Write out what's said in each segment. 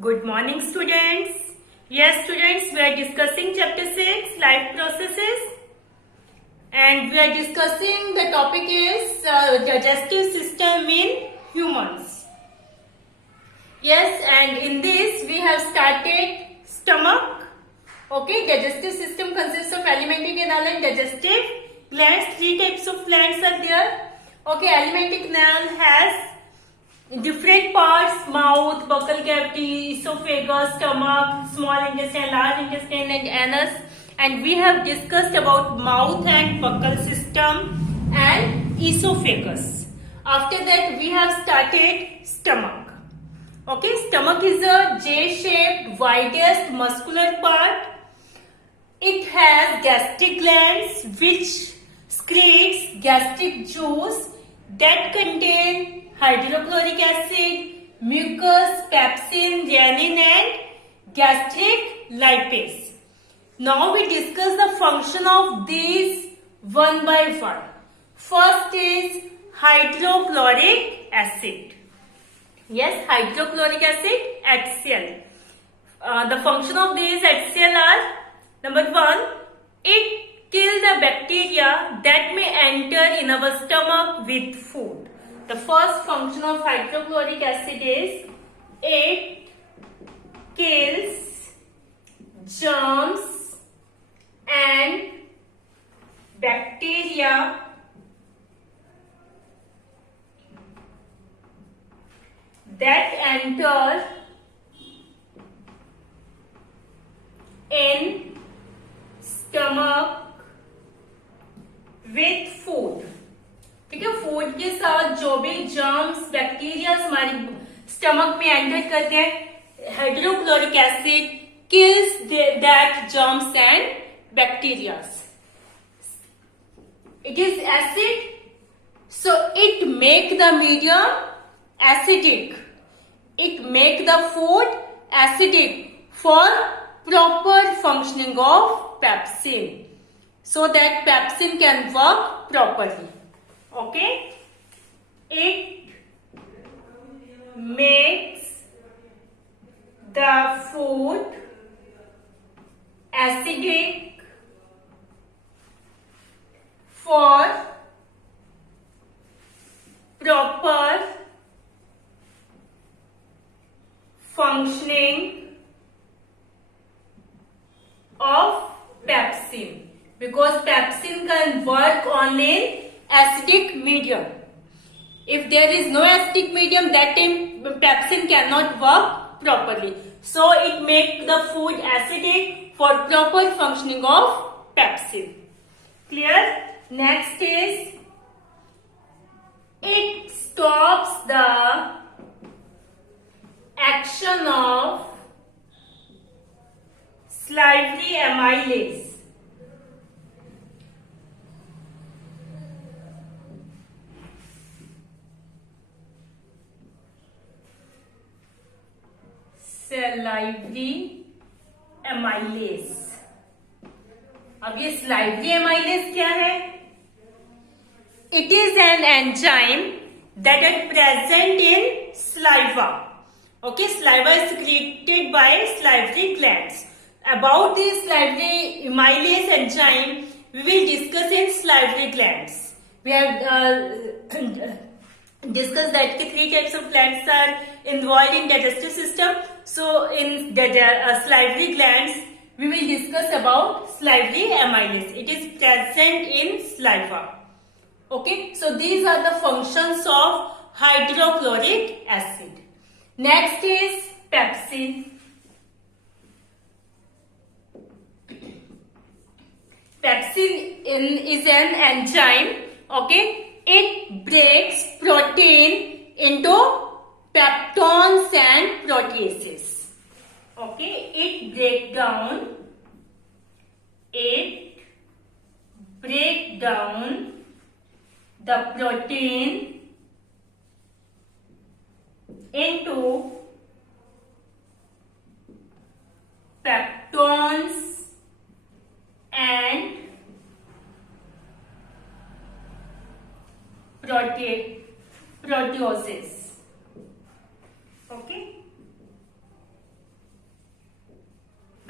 Good morning, students. Yes, students, we are discussing chapter 6, life processes, and we are discussing the topic is digestive system in humans. Yes, and in this we have started stomach. Okay, digestive system consists of alimentary canal and digestive glands. Three types of glands are there. Okay, alimentary canal has different parts: mouth, buccal cavity, esophagus, stomach, small intestine, large intestine, and anus. And we have discussed about mouth and buccal system and esophagus. After that, we have started stomach. Okay, stomach is a J-shaped, widest muscular part. It has gastric glands which secretes gastric juice that contain hydrochloric acid, mucus, pepsin, renin, and gastric lipase. Now we discuss the function of these one by one. First is hydrochloric acid. Yes, hydrochloric acid, HCl. The function of these HCl are: number one, it kills the bacteria that may enter in our stomach with food. The first function of hydrochloric acid is it kills germs and bacteria that enter in stomach with food. ठीक है, food के साथ जो भी germs bacteria हमारे stomach में enter करते हैं, hydrochloric acid kills that germs and bacterias. It is acid, so it make the medium acidic. It make the food acidic for proper functioning of pepsin, so that pepsin can work properly. Okay, it makes the food acidic for proper functioning of pepsin, because pepsin can work on an acidic medium. If there is no acidic medium, that time pepsin cannot work properly. So it makes the food acidic for proper functioning of pepsin. Clear? Next is it stops the action of salivary amylase. salivary amylase. अब ये salivary amylase क्या है? It is an enzyme that is present in saliva. Okay, saliva is secreted by salivary glands. About this salivary amylase enzyme, we will discuss in salivary glands. We have discussed that three types of glands are involved in digestive system. So in the salivary glands, we will discuss about salivary amylase. It is present in saliva. Okay, so these are the functions of hydrochloric acid. Next is pepsin. Pepsin is an enzyme. Okay, it breaks protein into peptones and proteases. Okay, it breaks down the protein into peptones and proteoses. Okay.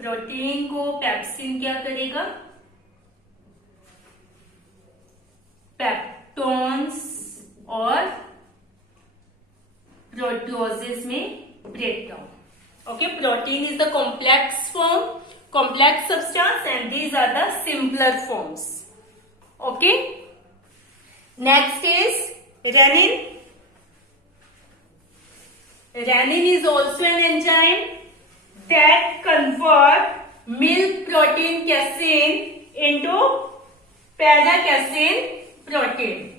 Protein को pepsin क्या करेगा, peptones और proteoses में break down. Okay, protein is the complex form, complex substance, and these are the simpler forms. Okay. Next is renin. Renin is also an enzyme that convert milk protein casein into para-casein protein.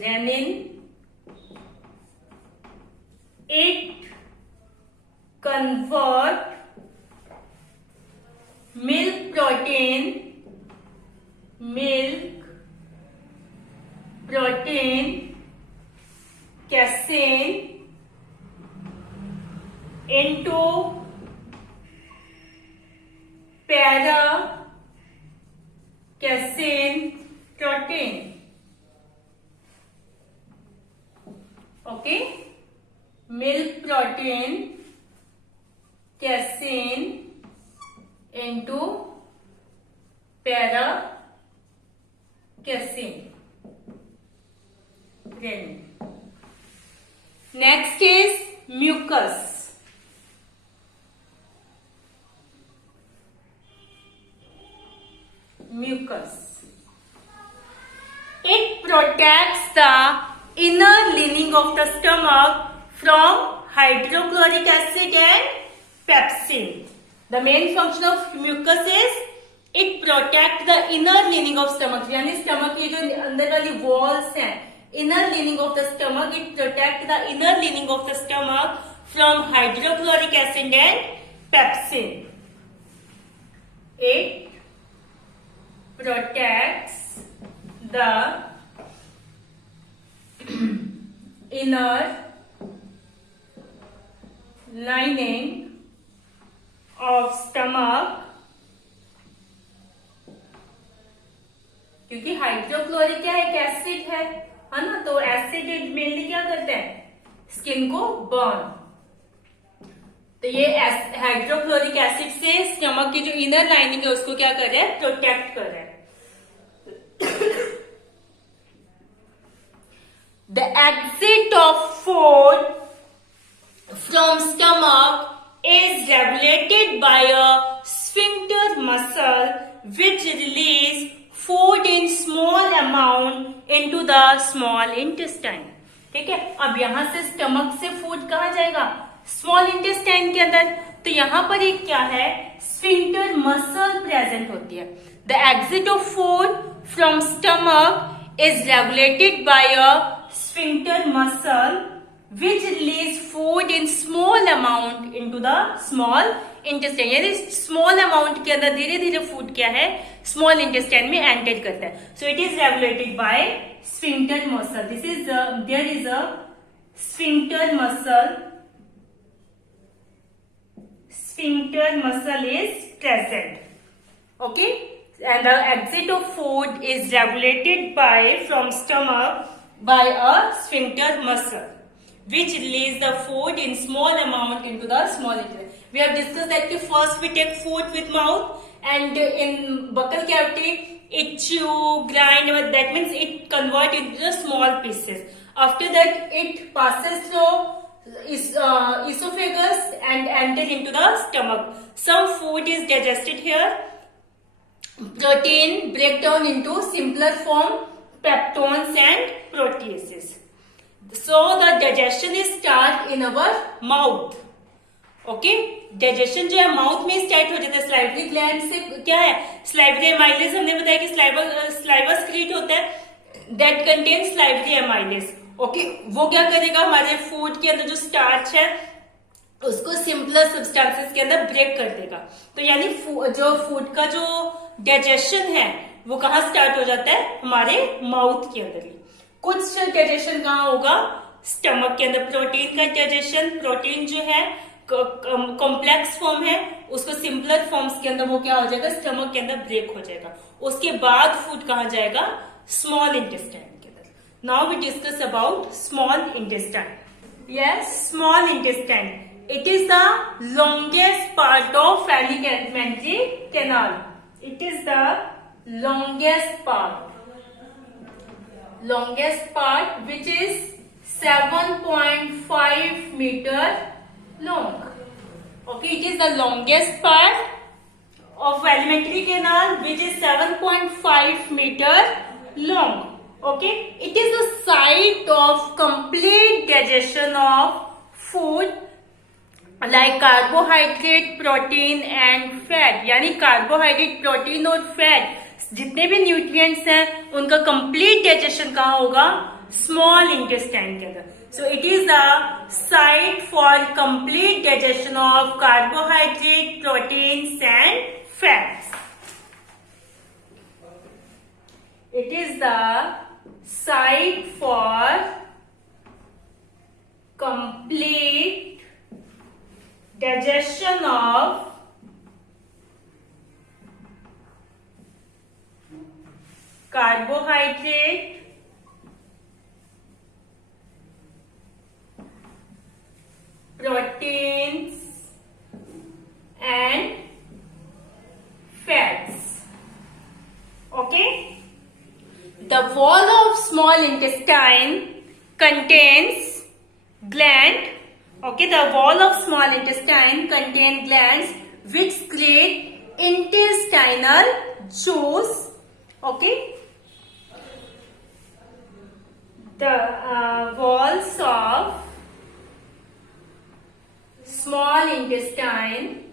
Renin, it convert milk protein casein into para-casein protein. Okay, milk protein casein into para-casein. Renin. Next is mucus. Mucus. It protects the inner lining of the stomach from hydrochloric acid and pepsin. The main function of mucus is it protect the inner lining of stomach. यानी stomach की जो अंदर वाली walls हैं, inner lining of the stomach, it protect the inner lining of the stomach from hydrochloric acid and pepsin. It protects the inner lining of stomach, क्योंकि hydrochloric क्या एक acid है ना, तो एसिड मेनली क्या करते हैं, स्किन को बर्न. तो ये हाइड्रोक्लोरिक एसिड से स्टमक की जो इनर लाइनिंग है उसको क्या कर रहे हैं, प्रोटेक्ट कर रहे हैं. The exit of food from stomach is regulated by a sphincter muscle which release food in small amount into the small intestine. ठीक है, अब यहां से स्टमक से फूड कहाँ जाएगा, स्मॉल इंटेस्टाइन के अंदर. तो यहां पर एक क्या है, स्फिंक्टर मसल प्रेजेंट होती है. The exit of food from stomach is regulated by a sphincter muscle which release food in small amount into the small intestine. यानी small amount के अंदर धीरे धीरे फूड क्या है, small intestine में एंटर करता है. So it is regulated by sphincter muscle. This is there is a sphincter muscle. Sphincter muscle is present. Okay, and the exit of food is regulated by from stomach by a sphincter muscle, which release the food in small amount into the small intestine. We have discussed that first we take food with mouth and in buccal cavity it chew, grind, that means it convert into the small pieces. After that it passes through esophagus and enter into the stomach. Some food is digested here. Protein break down into simpler form, peptones and proteases. So the digestion is start in our mouth. Okay, digestion जो है mouth में start हो जाता है. Salivary gland से क्या है, salivary amylase हमने बताया कि स्लाइवा स्क्रीट होता है that contain salivary amylase. Okay, वो क्या करेगा, हमारे फूड के अंदर जो स्टार्च है उसको सिंपलर सब्सटेंसेस के अंदर ब्रेक कर देगा. तो यानी जो फूड का जो डाइजेशन है वो कहाँ स्टार्ट हो जाता है, हमारे माउथ के अंदर ही. कुछ डाइजेशन कहाँ होगा, स्टमक के अंदर. प्रोटीन का डाइजेशन, प्रोटीन जो है कॉम्प्लेक्स फॉर्म है उसको सिंपलर फॉर्म्स के अंदर वो क्या हो जाएगा, स्टमक के अंदर ब्रेक हो जाएगा. उसके बाद फूड कहाँ जाएगा, स्मॉल इंटेस्टाइन के अंदर. Now we discuss about small intestine. Yes, small intestine. It is the longest part of alimentary canal. It is the longest part which is 7.5 meter long. Okay, it is the longest part of alimentary canal which is 7.5 meter long. Okay, it is the site of complete digestion of food like carbohydrate, protein and fat. यानी carbohydrate, protein और fat जितने भी nutrients हैं उनका complete digestion कहाँ होगा? Small intestine के अंदर. So it is the site for complete digestion of carbohydrate, proteins and fats. It is the site for complete digestion of carbohydrate, proteins and fats. Okay? The wall of small intestine contains gland. Okay, the wall of small intestine contains glands which secrete intestinal juice. Okay, the walls of small intestine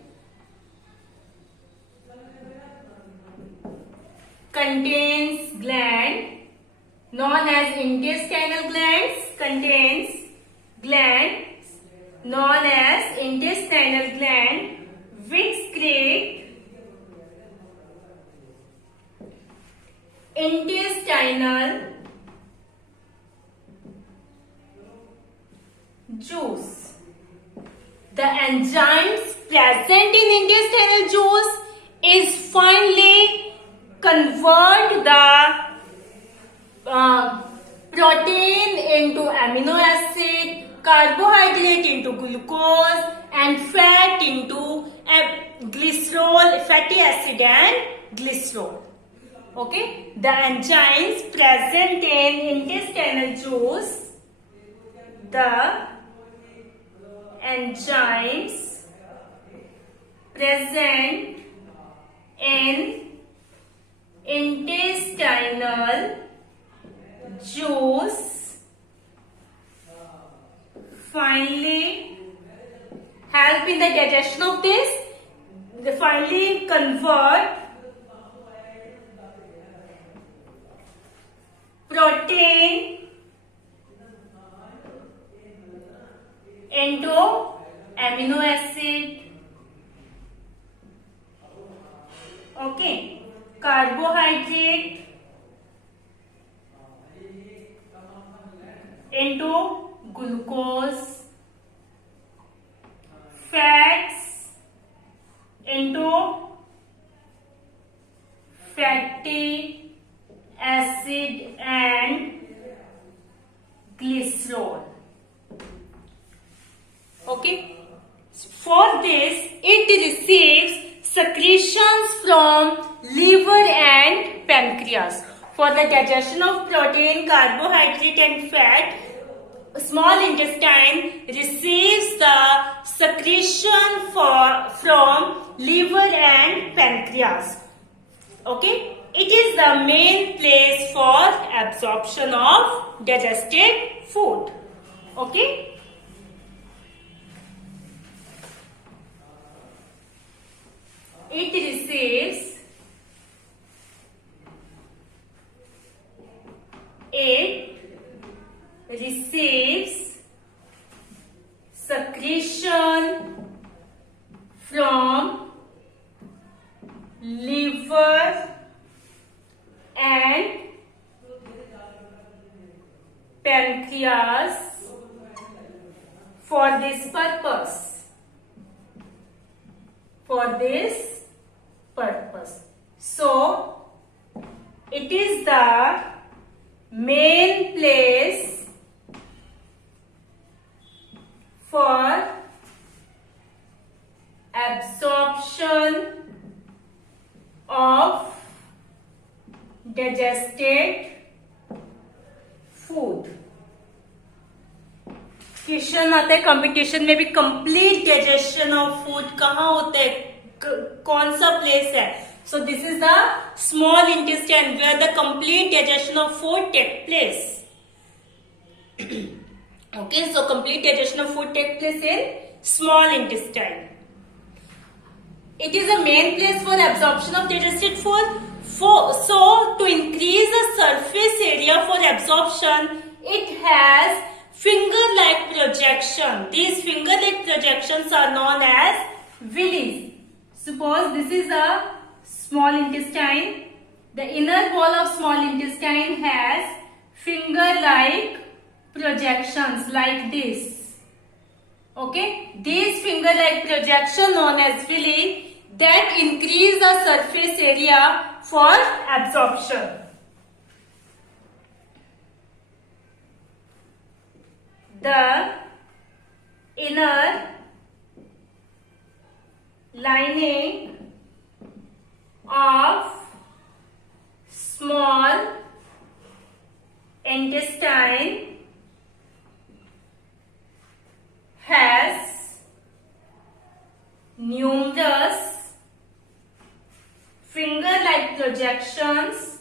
contains gland known as intestinal glands, contains glands known as intestinal gland which secrete intestinal juice. The enzymes present in intestinal juice is finally convert the protein into amino acid, carbohydrate into glucose and fat into glycerol, fatty acid and glycerol. Okay, the enzymes present in intestinal juice, the enzymes present in intestinal juice finally help in the digestion of this. They finally convert protein into amino acid. Okay, carbohydrate into glucose, fats into fatty acid and glycerol. Okay, for this it receives secretions from liver and pancreas. For the digestion of protein, carbohydrate and fat, small intestine receives the secretion from liver and pancreas. Okay, it is the main place for absorption of digested food. Okay, it receives secretion from liver and pancreas for this purpose. So it is the main place for absorption of digested food. Question आता है competition में भी, complete digestion of food कहाँ होता है, कौन सा place है? So this is the small intestine where the complete digestion of food take place. Okay, so complete digestion of food takes place in small intestine. It is a main place for absorption of digested food. So to increase the surface area for absorption, it has finger-like projection. These finger-like projections are known as villi. Suppose this is a small intestine. The inner wall of small intestine has finger-like projections like this. Okay, these finger-like projection known as villi that increase the surface area for absorption. The inner lining of small intestine has numerous finger-like projections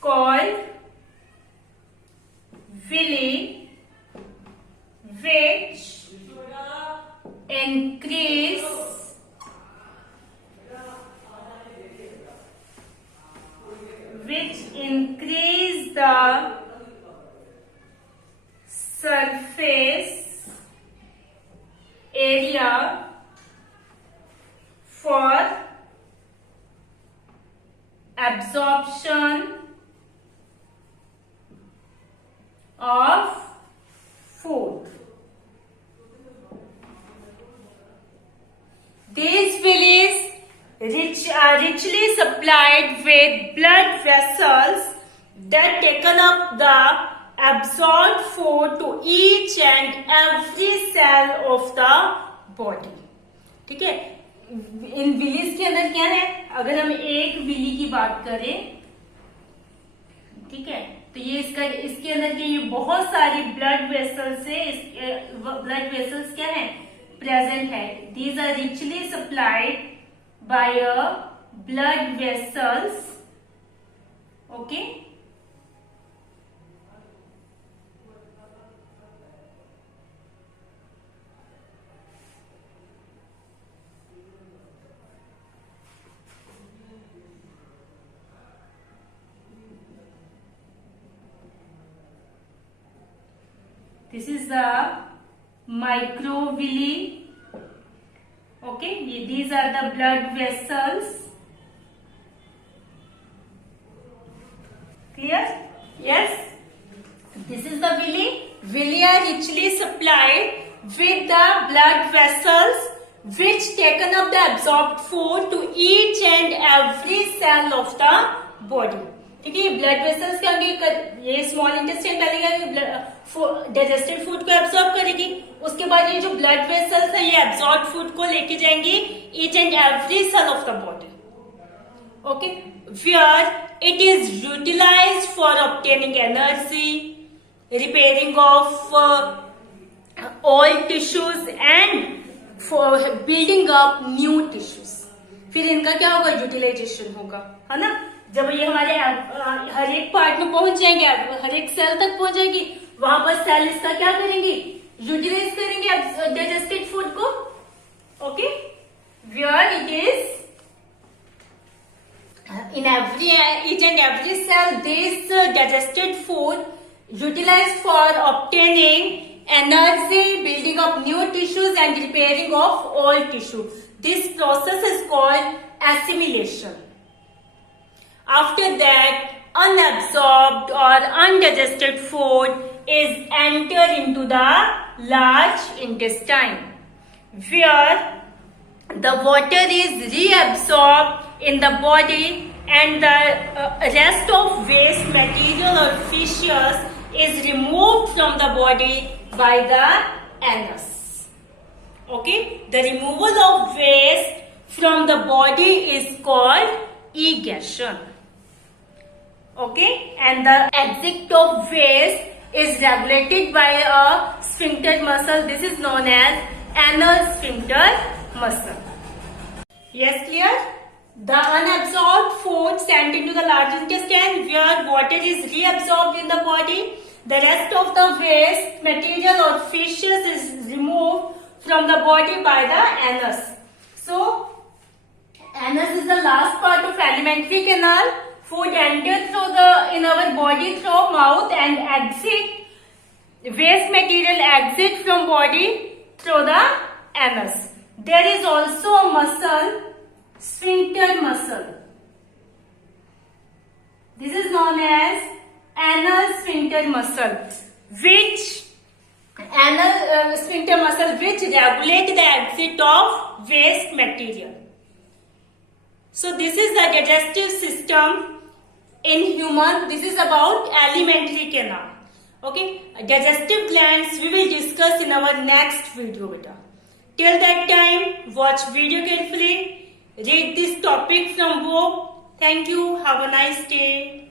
called villi, which increase the surface area for absorption of food. These villi are richly supplied with blood vessels that taken up the absorbed food to each and every cell of the body. ठीक है, इन villis के अंदर क्या है? अगर हम एक Willie की बात करें, ठीक है, तो ये इसके अंदर के ये बहुत सारी ब्लड वेसल्स है. ब्लड वेसल्स क्या है? प्रेजेंट है. These are richly supplied by blood vessels. Okay, this is the microvilli. Okay, these are the blood vessels. Clear? Yes, this is the villi. Villi are richly supplied with the blood vessels which taken up the absorbed food to each and every cell of the body. ठीक है, blood vessels क्या होंगे? ये small intestine पहले digested food को absorb करेगी, उसके बाद ये जो ब्लड वेसल्स है ये एब्सॉर्ब फूड को लेके जाएंगी each and every cell of the body. Okay, where it is utilised for obtaining energy, repairing of old tissues and for building up new tissues. फिर इनका क्या होगा? यूटिलाइजेशन होगा, है ना. जब ये हमारे हर एक पार्ट में पहुंच जाएंगे, हर एक सेल तक पहुंच जाएगी, वहां पर सेल इसका क्या करेंगी? यूटिलाइज करेंगे डाइजेस्टेड फूड को. Okay, where it is in each and every cell, this digested food utilized for obtaining energy, building up new tissues and repairing of old tissue. This process is called assimilation. After that, unabsorbed or undigested food is entered into the large intestine. where the water is reabsorbed in the body and the rest of waste material or fissures is removed from the body by the anus. Okay, the removal of waste from the body is called egestion. Okay, and the exit of waste is regulated by a sphincter muscle. This is known as anal sphincter muscle. Yes, clear? The unabsorbed food sent into the large intestine where water is reabsorbed in the body. The rest of the waste material or fissures is removed from the body by the anus. So, anus is the last part of alimentary canal. Food enters in our body through mouth and exit. Waste material exit from body through the anus. There is also a muscle, sphincter muscle. This is known as anal sphincter muscle, which regulate the exit of waste material. So this is the digestive system in human. This is about alimentary canal. Okay, digestive glands we will discuss in our next video, beta. Till that time, watch video carefully. Read this topic from book. Thank you. Have a nice day.